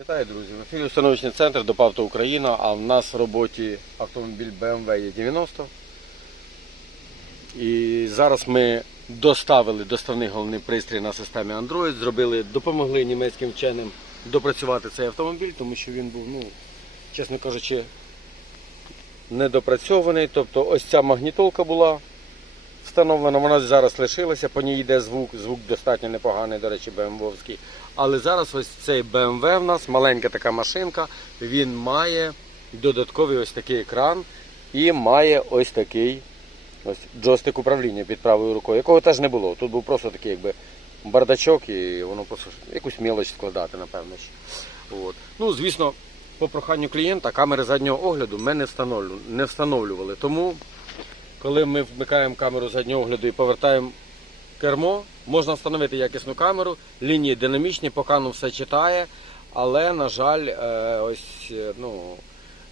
Вітаю, друзі! В ефірі установочний центр Допавто Україна, а в нас в роботі автомобіль BMW E90. І зараз ми доставили доставний головний пристрій на системі Android, зробили, допомогли німецьким вченим допрацювати цей автомобіль, тому що він був, ну, чесно кажучи, недопрацьований. Тобто ось ця магнітолка була встановлена, вона зараз лишилася, по ній йде звук, звук достатньо непоганий, до речі, BMW-вський. Але зараз ось цей BMW в нас, маленька така машинка, він має додатковий ось такий екран і має ось такий ось джойстик управління під правою рукою, якого теж не було. Тут був просто такий якби бардачок і воно просто якусь мілоч складати, напевно. От. Ну, звісно, по проханню клієнта камери заднього огляду ми не встановлювали. Тому, коли ми вмикаємо камеру заднього огляду і повертаємо кермо, можна встановити якісну камеру, лінії динамічні, покану все читає, але, на жаль, е, ось, е, ну,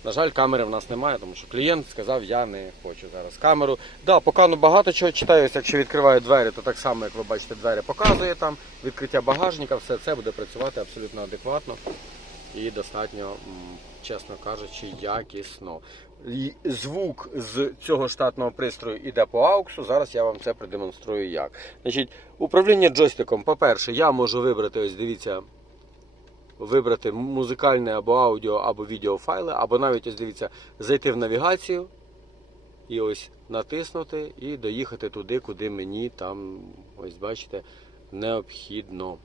на жаль, камери в нас немає, тому що клієнт сказав, я не хочу зараз камеру. Да, покану багато чого читаю, ось якщо відкриваю двері, то так само, як ви бачите, двері показує там, відкриття багажника, все це буде працювати абсолютно адекватно і достатньо, чесно кажучи, якісно. Звук з цього штатного пристрою іде по ауксу. Зараз я вам це продемонструю як. Значить, управління джойстиком, по-перше, я можу вибрати, ось дивіться, вибрати музикальне або аудіо, або відеофайли, або навіть ось дивіться, зайти в навігацію і ось натиснути і доїхати туди, куди мені там, ось бачите, необхідно.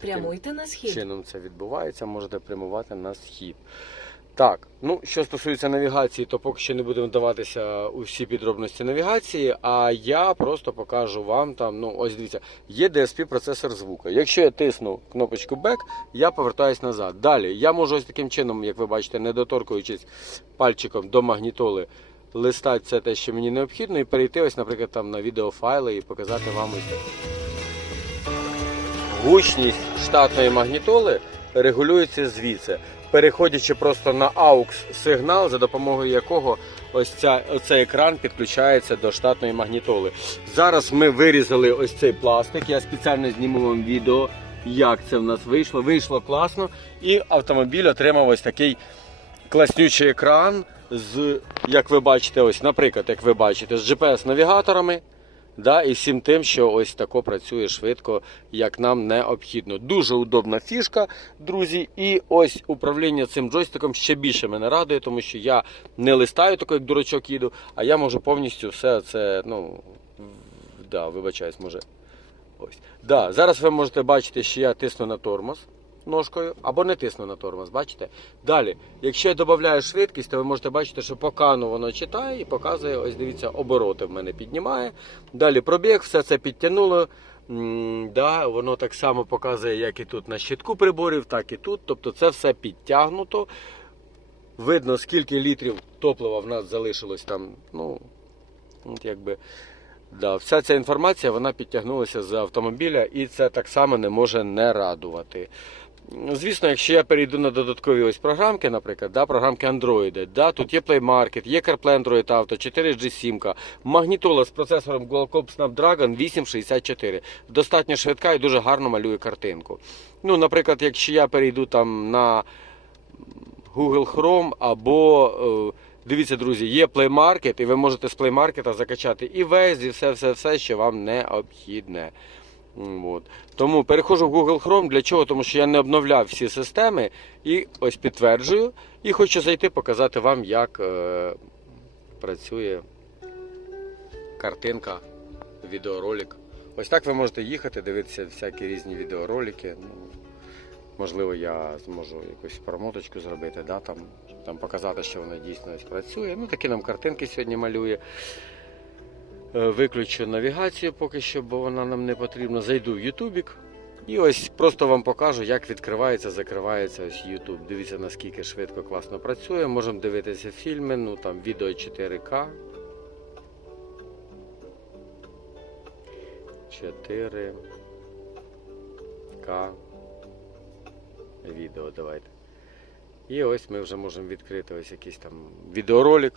Прямуйте на схід. чином це відбувається, можете прямувати на схід. Так, ну що стосується навігації, то поки що не будемо вдаватися у всі підробності навігації, а я просто покажу вам там, ну ось дивіться, є DSP процесор звука. Якщо я тисну кнопочку Back, я повертаюсь назад. Далі я можу ось таким чином, як ви бачите, не доторкуючись пальчиком до магнітоли, листати це те, що мені необхідно, і перейти ось, наприклад, там на відеофайли і показати вам ось гучність штатної магнітоли регулюється звідси, переходячи просто на AUX сигнал, за допомогою якого ось ця, оцей екран підключається до штатної магнітоли. Зараз ми вирізали ось цей пластик. Я спеціально зніму вам відео, як це в нас вийшло. Вийшло класно, і автомобіль отримав ось такий класнючий екран з, як ви бачите, ось, наприклад, як ви бачите, з GPS-навігаторами. Да, і всім тим, що ось тако працює швидко, як нам необхідно. Дуже удобна фішка, друзі. І ось управління цим джойстиком ще більше мене радує, тому що я не листаю тако, як дурачок їду, а я можу повністю все це, ну, да, вибачаюсь, може. Ось. Да, зараз ви можете бачити, що я тисну на тормоз ножкою або не тисну на тормоз, бачите? Далі, якщо я додаю швидкість, то ви можете бачити, що по кану воно читає і показує, ось дивіться, обороти в мене піднімає. Далі пробіг, все це підтягнуло. Да, воно так само показує, як і тут на щитку приборів, так і тут. Тобто це все підтягнуто. Видно, скільки літрів топлива в нас залишилось там. Ну, от якби. Да, вся ця інформація вона підтягнулася з автомобіля, і це так само не може не радувати. Звісно, якщо я перейду на додаткові ось програмки, наприклад, да, програмки Android, да, тут є Play Market, є CarPlay Android Auto, 4G 7, магнітола з процесором Qualcomm Snapdragon 864. Достатньо швидка і дуже гарно малює картинку. Ну, наприклад, якщо я перейду там на Google Chrome або. е, Дивіться, друзі, є Play Market, і ви можете з Play Market закачати і весь, і все, все, все, що вам необхідне. От. Тому переходжу в Google Chrome. Для чого? Тому що я не обновляв всі системи і ось підтверджую. І хочу зайти показати вам, як е, працює картинка, відеоролик. Ось так ви можете їхати, дивитися всякі різні відеоролики. Ну, можливо, я зможу якусь промоточку зробити, да, там, там показати, що воно дійсно ось працює. Ну, такі нам картинки сьогодні малює. Е, Виключу навігацію поки що, бо вона нам не потрібна. Зайду в Ютубік. І ось просто вам покажу, як відкривається, закривається ось YouTube. Дивіться, наскільки швидко, класно працює. Можемо дивитися фільми, ну там відео 4К. 4К відео давайте. І ось ми вже можемо відкрити ось якийсь там відеоролик.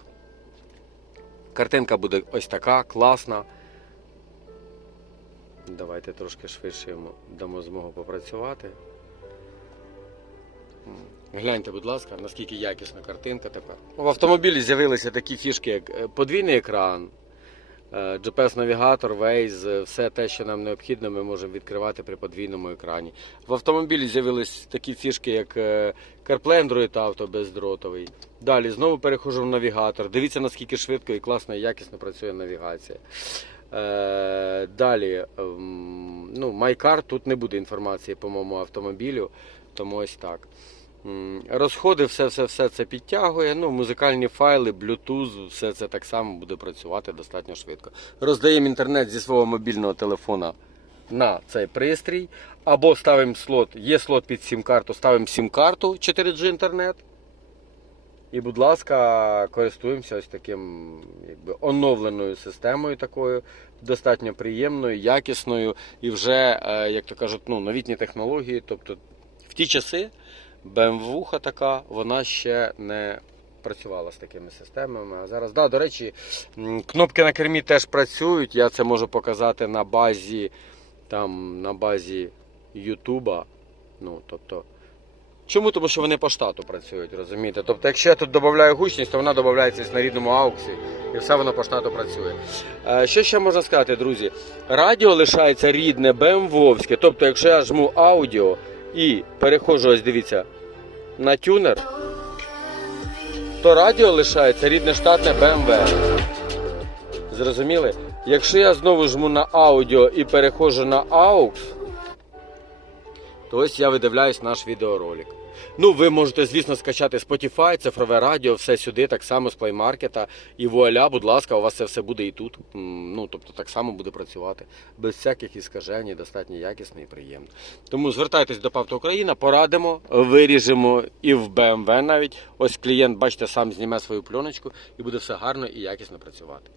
Картинка буде ось така, класна. Давайте трошки швидше йому дамо змогу попрацювати. Гляньте, будь ласка, наскільки якісна картинка тепер. В автомобілі з'явилися такі фішки, як е, подвійний екран, GPS-навігатор, Waze, е, все те, що нам необхідно, ми можемо відкривати при подвійному екрані. В автомобілі з'явились такі фішки, як е, CarPlay Android Auto бездротовий. Далі знову переходжу в навігатор. Дивіться, наскільки швидко і класно і якісно працює навігація. Е, Далі, ем, ну, MyCar, тут не буде інформації по моєму автомобілю, тому ось так. Розходи, все, все, все це підтягує. Ну, музикальні файли, Bluetooth, все це так само буде працювати достатньо швидко. Роздаємо інтернет зі свого мобільного телефона на цей пристрій. Або ставимо слот, є слот під сім-карту, ставимо сім-карту 4G інтернет. І, будь ласка, користуємося ось таким якби, оновленою системою такою, достатньо приємною, якісною і вже, е, як то кажуть, ну, новітні технології. Тобто в ті часи BMW така, вона ще не працювала з такими системами. А зараз, да, до речі, кнопки на кермі теж працюють. Я це можу показати на базі, там, на базі Ютуба. Ну, тобто, Чому? Тому що вони по штату працюють, розумієте? Тобто, якщо я тут додаю гучність, то вона додається на рідному ауксі, і все воно по штату працює. Е, Що ще можна сказати, друзі? Радіо лишається рідне, БМВовське. Тобто, якщо я жму аудіо і переходжу, ось дивіться, на тюнер, то радіо лишається рідне штатне BMW. Зрозуміли? Якщо я знову жму на аудіо і переходжу на AUX, то ось я видивляюсь наш відеоролик. Ну, ви можете, звісно, скачати Spotify, цифрове радіо, все сюди, так само з Market. І вуаля, будь ласка, у вас це все буде і тут. Ну, тобто так само буде працювати. Без всяких іскажень, достатньо якісно і приємно. Тому звертайтесь до Павто Україна, порадимо, виріжемо і в BMW навіть. Ось клієнт, бачите, сам зніме свою пленочку і буде все гарно і якісно працювати.